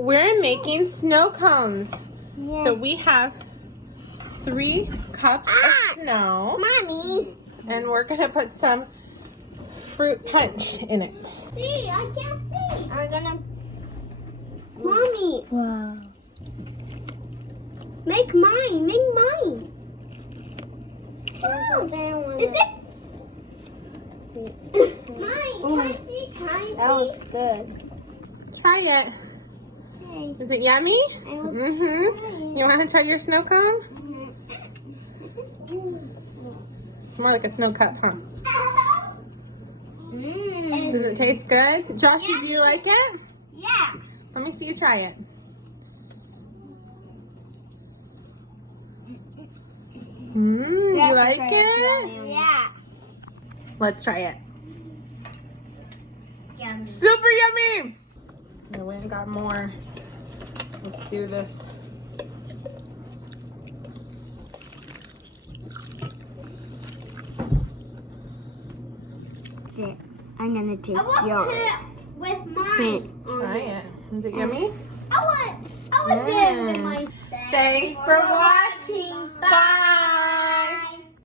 We're making snow cones. Yeah. So we have 3 cups of snow. Mommy. And we're gonna put some fruit punch in it. See, I can't see. We're gonna. Mommy. Wow. Make mine. Make mine. Wow. Is it? Mine. Can I see? Can I see? That looks good. Try it. Okay. Is it yummy? Mm-hmm. You want to try your snow cone? It's more like a snow cup, huh? Mm. Does it taste good? Joshy, do you like it? Yeah. Let me see you try it. You like it? Yeah. Let's try it. Yummy. Super yummy! I went and got more. Let's do this. I'm gonna take I want yours. it with mine. Try it. Is it yummy? I want do it with my Thanks for watching. Bye!